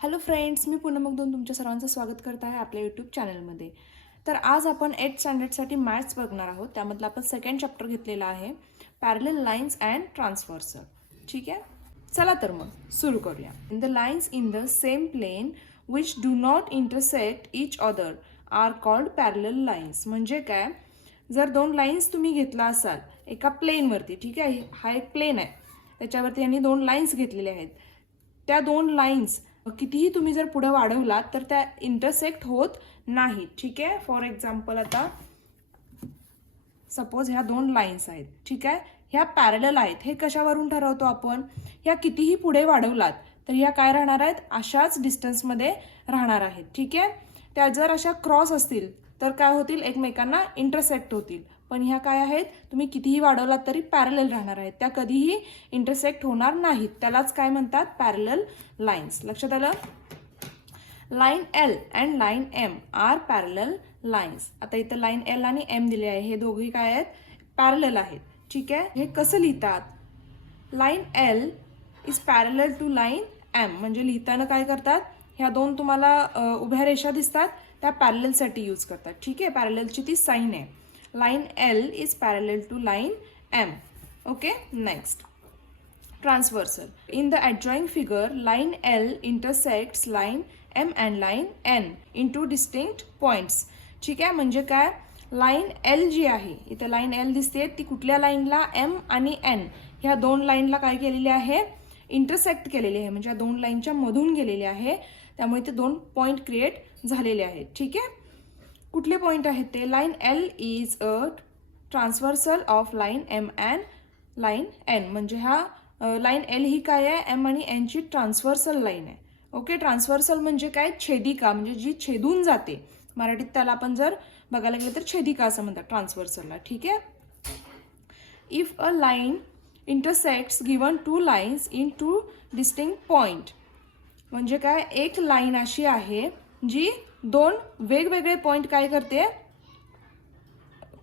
Hello friends, मी पूनम मगदूम तुमच्या सर्वांचं स्वागत करत आहे आपल्या यूट्यूब चॅनलमध्ये. तर आज आपण 8th स्टँडर्डसाठी मॅथ्स बघणार आहोत. त्यामधलं आपण सेकंड चॅप्टर घेतलेला आहे, पॅरलल लाईन्स अँड ट्रान्सव्हर्सल. ठीक आहे, चला तर मग सुरू करूया. In the lines in the same plane which do not intersect each other are called parallel lines. म्हणजे काय, जर दोन लाईन्स तुम्ही घेतला असाल एका प्लेनवरती, ठीक आहे, हा एक प्लेन आहे, त्याच्यावरती यांनी दोन लाईन्स घेतलेले आहेत. त्या दोन लाईन्स कितीही तुम्ही जर पुढे वाढवलात तर त्या इंटरसेक्ट होत नाहीत. ठीक आहे, फॉर एक्झाम्पल आता सपोज ह्या दोन लाईन्स आहेत, ठीक आहे, ह्या पॅरलल आहेत. हे कशावरून ठरवतो आपण, ह्या कितीही पुढे वाढवलात तर ह्या काय राहणार आहेत, अशाच डिस्टन्समध्ये राहणार आहेत. ठीक आहे, त्या जर अशा क्रॉस असतील तर काय होतील, एकमेकांना इंटरसेक्ट होतील. पण ह्या काय आहेत, तुम्ही कितीही वाढवलात तरी पॅरलल राहणार आहेत, त्या कधीही इंटरसेक्ट होणार नाहीत. त्यालाच काय म्हणतात, पॅरलल लाईन्स. लक्षात आलं. Line L and line M are parallel lines. आता इथं लाईन एल आणि एम दिले आहे, हे दोघे काय आहेत, पॅरलल आहेत. ठीक आहे, हे कसं लिहितात, line L is parallel to line M. म्हणजे लिहिताना काय करतात, ह्या दोन तुम्हाला उभ्या रेषा दिसतात, त्या पॅरललसाठी यूज करतात. ठीक आहे, पॅरललची ती साईन आहे. Line L is parallel to line M. Okay, next transversal. In the adjoining figure, line L intersects line M and line N into distinct points. ठीक आहे, म्हणजे काय, लाईन एल जी आहे, इथे लाईन एल दिसते, ती कुठल्या लाईनला, एम आणि एन ह्या दोन लाईनला काय केलेली आहे, इंटरसेक्ट केलेली आहे. म्हणजे या दोन लाईनच्या मधून गेलेली आहे, त्यामुळे ते दोन पॉईंट क्रिएट झालेले आहेत. ठीक आहे, कुठले पॉईंट आहेत ते, line L is a transversal of line M and line N. म्हणजे हा लाईन एल ही काय आहे, एम आणि एन ची ट्रान्सव्हर्सल लाईन आहे. ओके, ट्रान्सव्हर्सल म्हणजे काय, छेदिका, म्हणजे जी छेदून जाते. मराठीत त्याला आपण जर बघायला गेलं तर छेदिका असं म्हणतात ट्रान्सव्हर्सलला. ठीक आहे, if a line intersects given two lines in to distinct point. म्हणजे काय, एक लाईन अशी आहे जी दोन वेगवेगळे पॉईंट काय करते,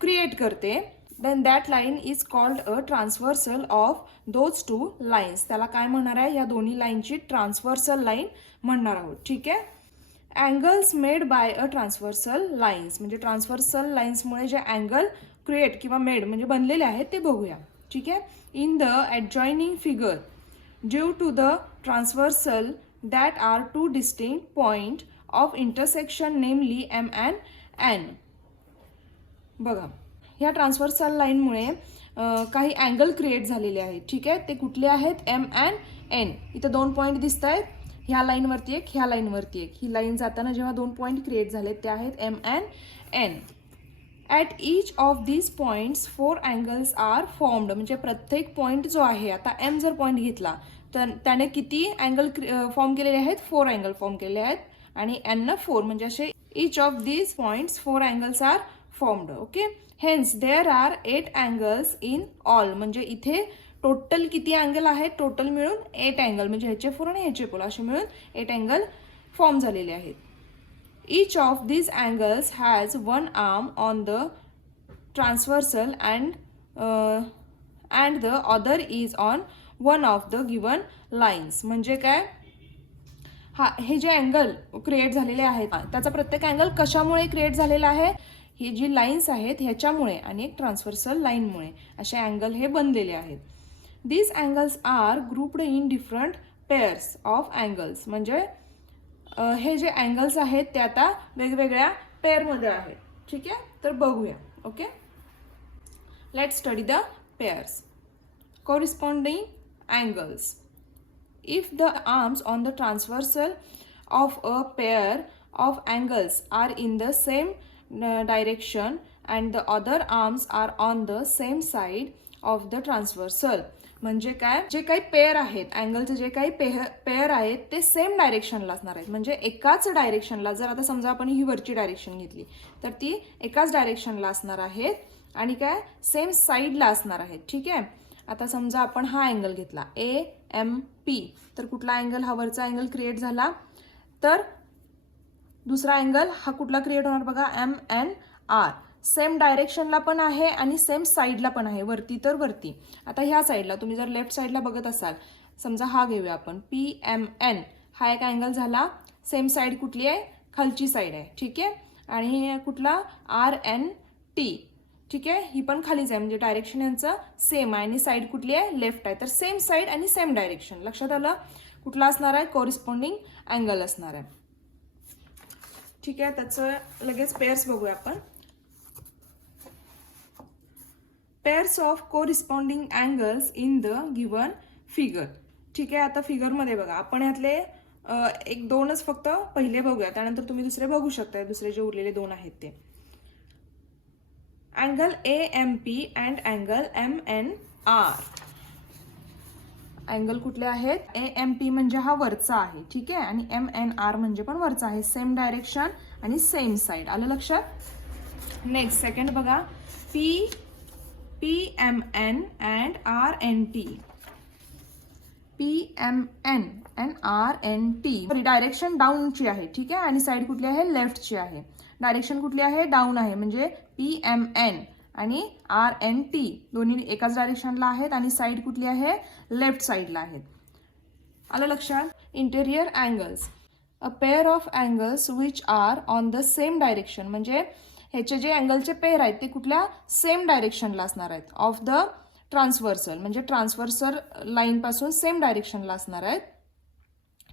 क्रिएट करते, then that line is called a transversal of those two lines. त्याला काय म्हणणार आहे, या दोन्ही लाईनची ट्रान्सव्हर्सल लाईन म्हणणार आहोत. ठीक आहे, angles made by a transversal lines. म्हणजे ट्रान्सव्हर्सल लाईन्समुळे जे अँगल क्रिएट किंवा मेड म्हणजे बनलेले आहेत ते बघूया. ठीक आहे, in the adjoining figure due to the transversal that are two distinct point of intersection namely M and N. बघा, ह्या ट्रान्सव्हर्सल लाईनमुळे काही अँगल क्रिएट झालेले आहेत. ठीक आहे, ते कुठले आहेत, एम अँड एन. इथं दोन पॉईंट दिसत आहेत, ह्या लाईनवरती एक, ह्या लाईनवरती एक. ही लाईन जाताना जेव्हा दोन पॉईंट क्रिएट झालेत ते आहेत M and N. At each of these points 4 angles are formed. म्हणजे प्रत्येक पॉईंट जो आहे, आता एम जर पॉईंट घेतला तर त्याने किती अँगल फॉर्म केलेले आहेत, 4 अँगल फॉर्म केलेले आहेत, आणि एननं 4. म्हणजे असे each of these points 4 angles are formed. Okay, hence there are 8 angles in all. म्हणजे इथे टोटल किती अँगल आहेत, टोटल मिळून 8 अँगल. म्हणजे ह्याचे 4 आणि ह्याचे 4 असे मिळून 8 अँगल फॉर्म झालेले आहेत. Each of these angles has 1 arm on the transversal and the other is on one of the given lines. म्हणजे काय, हा हे जे अँगल क्रिएट झालेले आहेत त्याचा प्रत्येक अँगल कशामुळे क्रिएट झालेला आहे, ही जी लाईन्स आहेत ह्याच्यामुळे आणि एक ट्रान्सव्हर्सल लाईनमुळे असे अँगल हे बनलेले आहेत. These angles are grouped in different pairs of angles. म्हणजे हे जे अँगल्स आहेत ते आता वेगवेगळ्या पेअरमध्ये आहेत. ठीक आहे, तर बघूया. Okay, let study the pairs. corresponding angles. If the arms on the transversal of a pair of angles are in the same direction and the other arms are on the same side of the transversal. म्हणजे काय, जे काही pair आहेत, अँगलचे जे काही pair आहेत ते same डायरेक्शनला असणार आहेत. म्हणजे एकाच डायरेक्शनला, जर आता समजा आपण ही वरची डायरेक्शन घेतली तर ती एकाच डायरेक्शनला असणार आहेत आणि काय, सेम साईडला असणार आहेत. ठीक आहे, आता समजा आपण हा अँगल घेतला ए एम पी, तर कुठला अँगल, हा वरचा अँगल क्रिएट झाला, तर दुसरा अँगल हा कुठला क्रिएट होणार बघा, एम एन आर. सेम डायरेक्शनला पण आहे आणि सेम साईडला पण आहे, वरती तर वरती. आता ह्या साईडला तुम्ही जर लेफ्ट साईडला बघत असाल, समजा हा घेऊया आपण पी एम एन, हा एक अँगल झाला. सेम साईड कुठली आहे? खालची साईड आहे. ठीक आहे. आणि कुठला? RNT. ठीक आहे. ही पण खालीच आहे म्हणजे डायरेक्शन यांचं सेम आहे आणि साईड कुठली आहे? लेफ्ट आहे. तर सेम साईड आणि सेम डायरेक्शन. लक्षात आलं? कुठला असणार आहे? कोरिस्पॉन्डिंग अँगल असणार आहे. ठीक आहे. त्याचं लगेच पेअर्स बघूया आपण. Pairs of corresponding angles in the given figure. ठीक आहे. आता फिगरमध्ये बघा आपण यातले एक दोनच फक्त पहिले बघूया, त्यानंतर तुम्ही दुसरे बघू शकता. दुसरे जे उरलेले दोन आहेत ते angle AMP and angle MNR. Angle कुठले आहेत? AMP म्हणजे हा वरचा आहे. ठीक आहे. आणि MNR म्हणजे पण वरचा आहे. सेम डायरेक्शन आणि सेम साईड. आलं लक्षात? नेक्स्ट सेकंड बघा. PMN and RNT. PMN and RNT. Direction डाऊनची आहे. ठीक आहे. आणि साईड कुठली आहे? लेफ्टची आहे. डायरेक्शन कुठली आहे? डाऊन आहे. म्हणजे PMN आणि RNT दोन्ही एकाच डायरेक्शनला आहेत आणि साईड कुठली आहे? लेफ्ट साईडला आहेत. आलं लक्षात? Interior angles. A pair of angles which are on the same direction. म्हणजे ह्याचे जे अँगलचे पेअर आहेत ते कुठल्या? सेम डायरेक्शनला असणार आहेत. ऑफ द ट्रान्सव्हर्सल म्हणजे ट्रान्सव्हर्सल लाईन पासून सेम डायरेक्शनला असणार आहेत.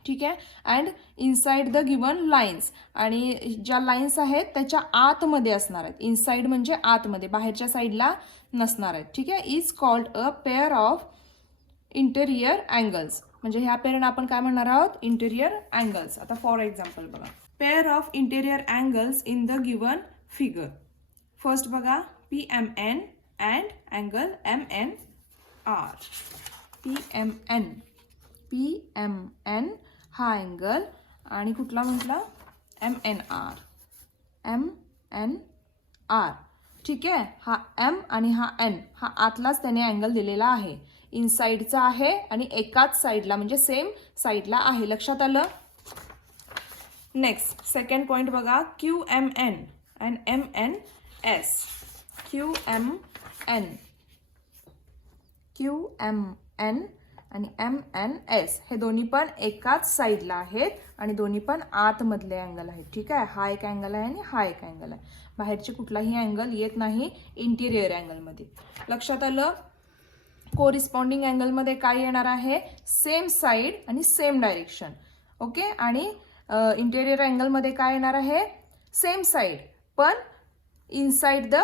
ठीक आहे. And inside the given lines. आणि ज्या लाईन्स आहेत त्याच्या आतमध्ये असणार आहेत. इनसाइड म्हणजे आतमध्ये, बाहेरच्या साईडला नसणार आहेत. ठीक आहे. Is called a pair of interior angles. म्हणजे ह्या पेअरना आपण काय म्हणणार आहोत? Interior angles. आता फॉर एक्झाम्पल बघा. Pair of interior angles in the given figure. First बघा PMN and angle MNR. PMN हा अँगल आणि कुठला म्हटला? MNR. ठीक आहे. हा M आणि हा N हा आतलाच त्याने अँगल दिलेला आहे. इनसाइडचा आहे आणि एकाच साईडला म्हणजे सेम साईडला आहे. लक्षात आलं? नेक्स्ट सेकंड पॉइंट बघा. QMN and MNS. QMN आणि MNS हे दोन्ही पण एकाच साईडला आहेत आणि दोन्ही पण आतमधले अँगल आहेत. ठीक आहे. हा एक अँगल आहे आणि हा एक अँगल आहे. बाहेरचे कुठलाही अँगल येत नाही इंटिरियर अँगलमध्ये. लक्षात आलं? कोरिस्पॉन्डिंग अँगलमध्ये काय येणार आहे? सेम साईड आणि सेम डायरेक्शन. ओके. आणि इंटेरियर अँगलमध्ये काय येणार आहे? सेम साईड पण इनसाइड द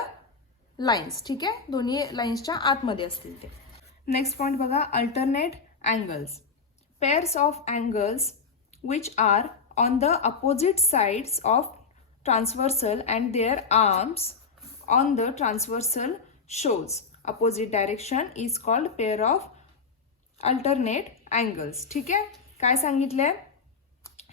लाईन्स. ठीक आहे. दोन्ही लाईन्सच्या आतमध्ये असतील ते. नेक्स्ट पॉइंट बघा. Alternate angles. Pairs of angles which are on the opposite sides of transversal and their arms on the transversal shows opposite direction is called pair of alternate angles. ठीक आहे. काय सांगितलंय?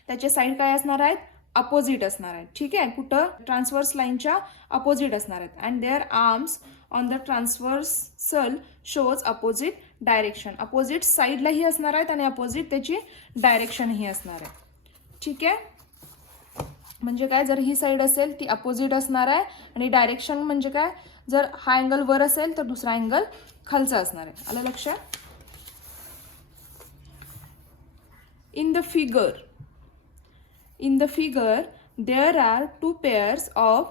त्याचे साईड काय असणार आहेत? Opposite असणार आहेत. ठीक आहे. कुठं? ट्रान्सव्हर्स लाईनच्या अपोजिट असणार आहेत. And their arms on the transversal shows opposite direction. Opposite साईडलाही असणार आहेत आणि अपोजिट त्याची डायरेक्शनही असणार आहे. ठीक आहे. म्हणजे काय? जर ही साईड असेल ती अपोजिट असणार आहे आणि डायरेक्शन म्हणजे काय? जर हा अँगल वर असेल तर दुसरा अँगल खालचा असणार आहे. आलं लक्षात? In the figure, there are two pairs of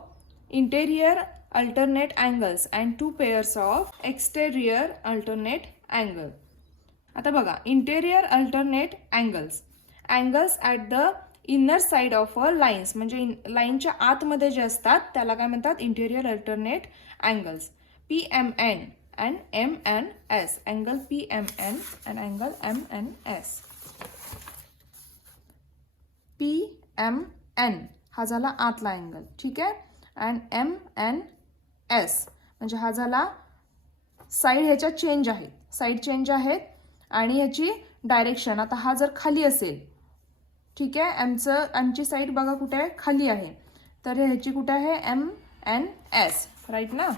interior alternate angles and two pairs of exterior alternate angle. आता बघा. interior alternate angles at the inner side of a lines म्हणजे लाईनच्या आतमध्ये जे असतात त्याला काय म्हणतात? Interior alternate angles. PMN and MNS. Angle PMN and angle MNS. PMN हा झाला आतला अँगल. ठीक आहे. अँड MNS म्हणजे हा झाला साईड. ह्याच्या चेंज आहेत, साईड चेंज आहेत आणि ह्याची डायरेक्शन. आता हा जर खाली असेल, ठीक आहे, एमची साईड बघा कुठे आहे? खाली आहे. तर ह्याची कुठे आहे? MNS. राईट ना?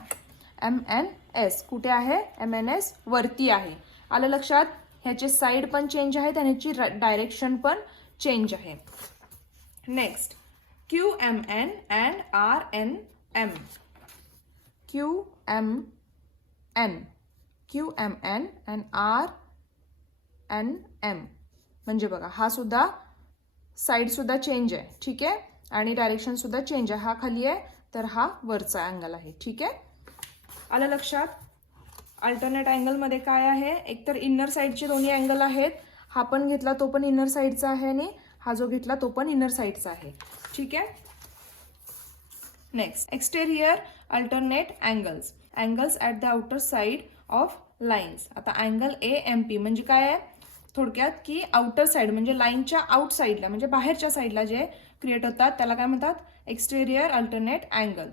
MNS कुठे आहे? MNS वरती आहे. आलं लक्षात? ह्याचे साईड पण चेंज आहेत आणि ह्याची डायरेक्शन पण चेंज आहे. Next QMN and RNM. QMN and RNM म्हणजे बघा हा सुद्धा साईडसुद्धा चेंज आहे, ठीक आहे, आणि डायरेक्शनसुद्धा चेंज आहे. हा खाली आहे तर हा वरचा अँगल आहे, ठीक आहे. आलं लक्षात. अल्टरनेट अँगलमध्ये काय आहे, एकतर इनर साईडचे दोन्ही अँगल आहेत. हा पण घेतला तो पण इनर साईडचा आहे आणि हा जो घेतला तो पण इनर साईडचा आहे, ठीक आहे. Next, exterior alternate angles. Angles at the outer side of lines. आता अँगल AMP म्हणजे काय आहे थोडक्यात, की आउटर साईड म्हणजे लाईनच्या आउट साईडला म्हणजे बाहेरच्या साईडला जे क्रिएट होतात त्याला काय म्हणतात, exterior alternate angle.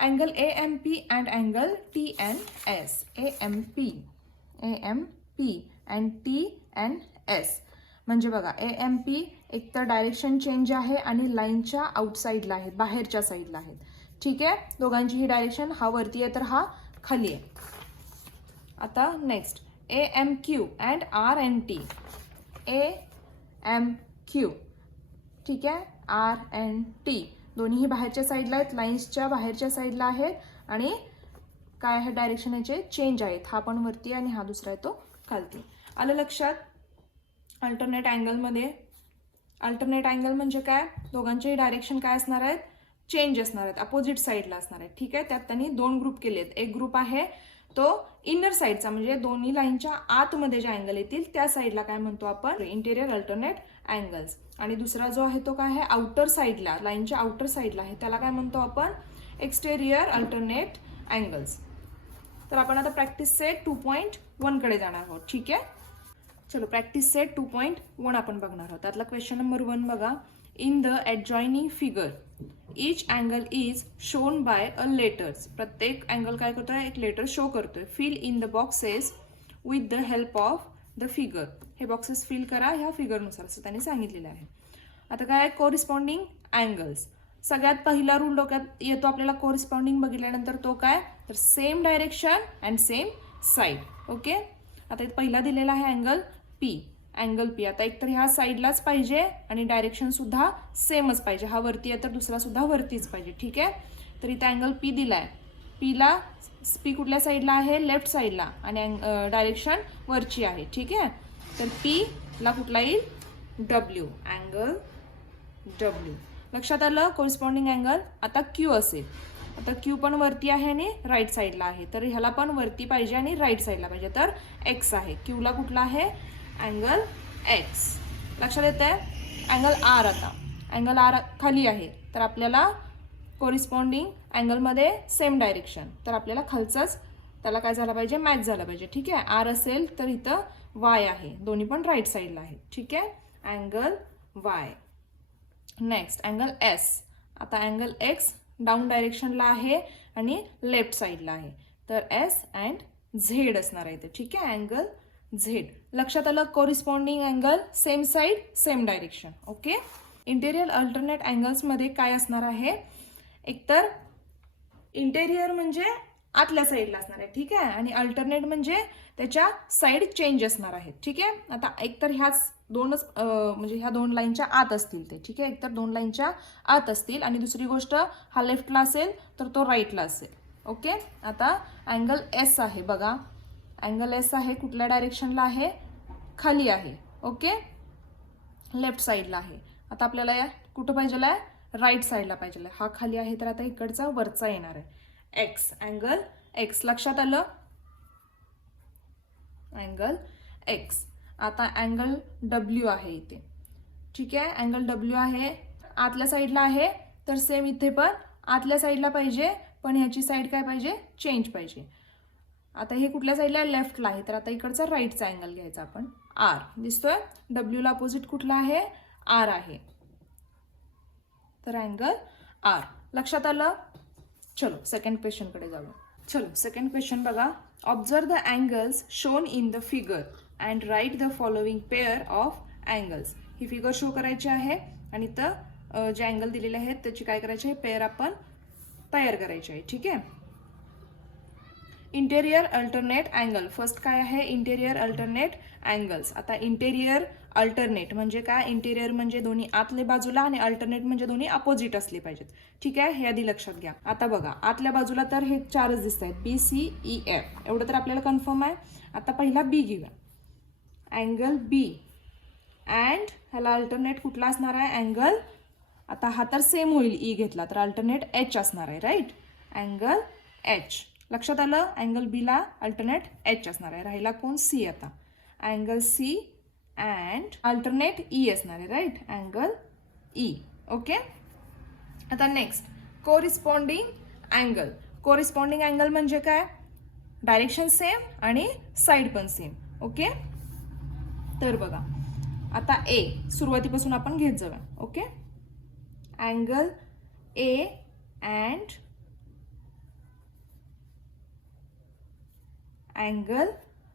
Angle AMP and angle TNS. AMP and TNS म्हणजे बघा, AMP एकतर डायरेक्शन चेंज आहे आणि लाईनच्या आउट साईडला आहेत, बाहेरच्या साईडला आहेत, ठीक आहे. दोघांची ही डायरेक्शन, हा वरती आहे तर हा खाली आहे. आता next, AMQ and RNT. AMQ, ठीक आहे, RNT दोन्हीही बाहेरच्या साईडला आहेत, लाईन्सच्या बाहेरच्या साईडला आहेत आणि काय आहे डायरेक्शन याचे चेंज आहेत. हा पण वरती आणि हा दुसरा आहे तो खालती. आलं लक्षात. अल्टरनेट अँगलमध्ये, अल्टरनेट अँगल म्हणजे काय, दोघांचेही डायरेक्शन काय असणार आहेत, चेंज असणार आहेत, अपोजिट साईडला असणार आहेत, ठीक आहे. त्यात त्यांनी दोन ग्रुप केले आहेत. एक ग्रुप आहे तो इनर साईडचा म्हणजे दोन्ही लाईनच्या आतमध्ये जे अँगल येतील त्या साईडला काय म्हणतो आपण, इंटेरियर अल्टरनेट अँगल्स. आणि दुसरा जो आहे तो काय आहे, आउटर साईडला, लाईनच्या आउटर साईडला आहे, त्याला काय म्हणतो आपण, एक्सटेरियर अल्टरनेट अँगल्स. तर आपण आता प्रॅक्टिस सेट 2.1 कडे जाणार आहोत, ठीक आहे. चलो, प्रॅक्टिस सेट 2.1 आपण बघणार आहोत. त्यातला क्वेश्चन नंबर 1 बघा. In the adjoining figure each angle is shown by a letters. प्रत्येक अँगल काय करतोय, एक लेटर शो करतोय. Fill in the boxes with the help of the figure. हे बॉक्सेस फिल करा ह्या फिगरनुसार असं त्यांनी सांगितलेलं आहे. आता काय, कोरिस्पॉन्डिंग अँगल्स. सगळ्यात पहिला रूल डोक्यात येतो आपल्याला कोरिस्पॉन्डिंग बघितल्यानंतर, तो काय, तर same direction and same side. Okay. आता इथे पहिला दिलेला आहे अँगल P. अँगल P आता एकतर ह्या साईडलाच पाहिजे आणि डायरेक्शन सुद्धा सेमच पाहिजे. हा वरती आहे तर दुसरा सुद्धा वरतीच पाहिजे, ठीक आहे. तर इथे अँगल P दिलाय. P कुठल्या साईडला आहे, लेफ्ट साईडला, आणि डायरेक्शन वरची आहे, ठीक आहे. तर P ला कुठला येईल, W. Angle W. लक्षात आलं. कोरिस्पॉन्डिंग अँगल आता Q असेल. आता Q पण वरती आहे आणि राईट साईडला आहे, तर ह्याला पण वरती पाहिजे आणि राईट साईडला पाहिजे, तर X आहे. Q ला कुठला आहे, अँगल X. लक्षात येत आहे. Angle R. आता अँगल R खाली आहे तर आपल्याला कोरिस्पॉन्डिंग अँगलमध्ये सेम डायरेक्शन, तर आपल्याला खालचंच त्याला काय झालं पाहिजे, मॅच झालं पाहिजे, ठीक आहे. R असेल तर इथं Y आहे, दोन्ही पण राईट साईडला आहे, ठीक आहे. Angle Y. Next angle S. आता अँगल X डाऊन डायरेक्शनला आहे आणि लेफ्ट साईडला आहे, तर S अँड Z असणार आहे ते, ठीक आहे. Angle Z. लक्षात आलं. Corresponding angle, same side same direction. Okay. Interior alternate अँगल्समध्ये काय असणार आहे, एकतर इंटेरियर म्हणजे आतल्या साईडला असणार आहे, ठीक आहे, आणि अल्टरनेट म्हणजे त्याच्या साईड चेंज असणार आहेत, ठीक आहे. आता एकतर ह्याच दोनच म्हणजे ह्या दोन लाईनच्या आत असतील ते, ठीक आहे. एकतर दोन लाईनच्या आत असतील आणि दुसरी गोष्ट हा लेफ्टला असेल तर तो राईटला असेल. ओके. आता अँगल S आहे बघा. अँगल S आहे, कुठल्या डायरेक्शनला आहे, खाली आहे. ओके, लेफ्ट साईडला आहे. आता आपल्याला या कुठं पाहिजेला आहे, राईट साईडला पाहिजेला आहे. हा खाली आहे तर आता इकडचा वरचा येणार आहे, X. Angle X. लक्षात आलं. Angle X. आता अँगल W आहे इथे, ठीक आहे. अँगल W आहे, आतल्या साईडला आहे, तर सेम इथे पण आतल्या साईडला पाहिजे, पण ह्याची साईड काय पाहिजे, चेंज पाहिजे. आता हे कुठल्या साईडला, लेफ्टला आहे, तर आता इकडचा राईटचा अँगल घ्यायचा आपण, R. दिसतोय. W ला अपोजिट कुठला आहे, R आहे, तर अँगल R. लक्षात आलं. चलो सेकंड क्वेश्चन कडे जाऊ. चलो सेकंड क्वेश्चन बघा. Observe the angles shown in the figure and write the following pair of angles. He figure show करायची आहे आणि तर जे अँगल दिलेले आहेत त्याची काय करायची आहे, पेअर आपण तयार करायची आहे, ठीक आहे. Interior alternate angle. फर्स्ट काय आहे, इंटेरियर अल्टरनेट अँगल्स. आता इंटेरियर अल्टरनेट म्हणजे काय, इंटेरियर म्हणजे दोन्ही आतल्या बाजूला आणि अल्टरनेट म्हणजे दोन्ही अपोजिट असले पाहिजेत, ठीक आहे. हे आधी लक्षात घ्या. आता बघा, आतल्या बाजूला तर हे चारच दिसत आहेत, BCEF, एवढं तर आपल्याला कन्फर्म आहे. आता पहिला B घेऊया. अँगल B अँड ह्याला अल्टरनेट कुठला असणार आहे अँगल, आता हा तर सेम होईल ई घेतला तर अल्टरनेट एच असणार आहे, राईट. अँगल एच लक्षात आलं. अँगल बीला अल्टरनेट एच असणार आहे. राहिला कोण सी. आता angle C and alternate E असणार आहे, राईट. Angle E. ओके. आता next corresponding angle. Corresponding angle म्हणजे काय, डायरेक्शन सेम आणि साईड पण सेम. ओके. तर बघा आता ए सुरुवातीपासून आपण घेत जाऊया. Okay. Angle A and angle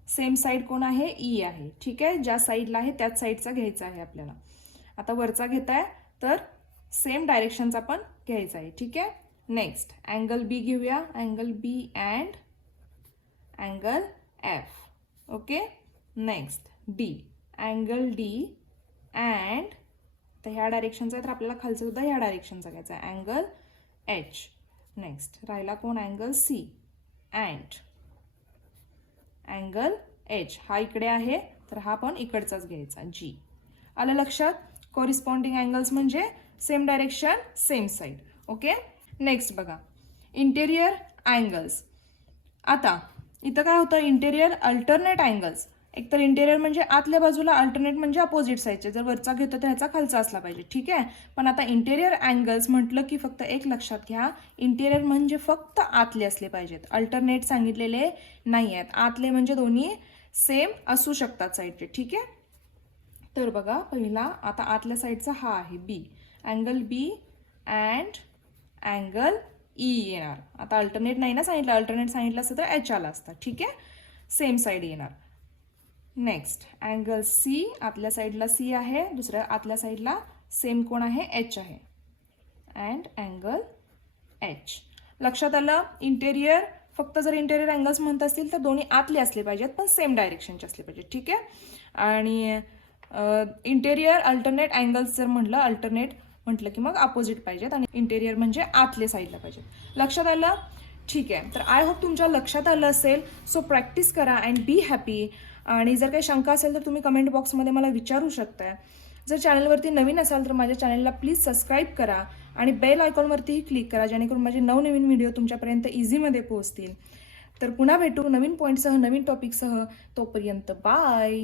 same side कोण आहे ई आहे. ठीक आहे. ज्या साईडला आहे त्याच साईडचा घ्यायचा आहे आपल्याला. आता वरचा घेताय तर सेम डायरेक्शनचा पण घ्यायचा आहे. ठीक आहे. नेक्स्ट अँगल बी घेऊया. Angle B and angle F. Okay. Next D. Angle D and तर ह्या डायरेक्शनचा आहे तर आपल्याला खालचं सुद्धा ह्या डायरेक्शनचा घ्यायचा आहे. Angle H. नेक्स्ट राहिला कोण angle C and angle H. हा इकडे आहे तर हा पण इकडचाच घ्यायचा जी. आलं लक्षात. कोरिस्पॉन्डिंग अँगल्स म्हणजे same direction same side. Okay. Next बघा इंटेरियर अँगल्स. आता इथं काय होतं, इंटेरियर अल्टरनेट अँगल्स. एकतर इंटेरियर म्हणजे आतल्या बाजूला, अल्टरनेट म्हणजे अपोजिट साईडचे. जर वरचा घेतो तर ह्याचा खालचा असला पाहिजे. ठीक आहे. पण आता इंटेरियर अँगल्स म्हटलं की फक्त एक लक्षात घ्या, इंटेरियर म्हणजे फक्त आतले असले पाहिजेत. अल्टरनेट सांगितलेले नाही आहेत. आतले म्हणजे दोन्ही सेम असू शकतात साईडचे. ठीक आहे. तर बघा पहिला आता आतल्या साईडचा हा आहे B. Angle B and angle E येणार. आता अल्टरनेट नाही ना सांगितलं, अल्टरनेट सांगितलं असतं तर एच आला असता. ठीक आहे. सेम साईड येणार. Next angle C. आतल्या साईडला सी आहे, दुसऱ्या आतल्या साईडला सेम कोण आहे एच आहे. And angle H. लक्षात आलं. इंटेरियर फक्त जर इंटेरियर अँगल्स म्हणत असतील तर दोन्ही आतले असले पाहिजेत पण सेम डायरेक्शनचे असले पाहिजेत. ठीक आहे. आणि इंटेरियर अल्टरनेट अँगल्स जर म्हटलं, अल्टरनेट म्हटलं की मग अपोजिट पाहिजेत आणि इंटेरियर म्हणजे आतले साईडला पाहिजेत. लक्षात आलं. ठीक आहे. तर आय होप तुमच्या लक्षात आलं असेल. सो प्रॅक्टिस करा अँड बी हॅपी. आणि जर काही शंका असेल तर तुम्ही कमेंट बॉक्समध्ये मला विचारू शकताय. जर चॅनलवरती नवीन असाल तर माझ्या चॅनलला प्लीज सबस्क्राईब करा आणि बेल आयकॉनवरतीही क्लिक करा जेणेकरून माझे नवनवीन व्हिडिओ तुमच्यापर्यंत इझीमध्ये पोहोचतील. तर पुन्हा भेटू नवीन पॉईंटसह, नवीन टॉपिकसह. तोपर्यंत बाय.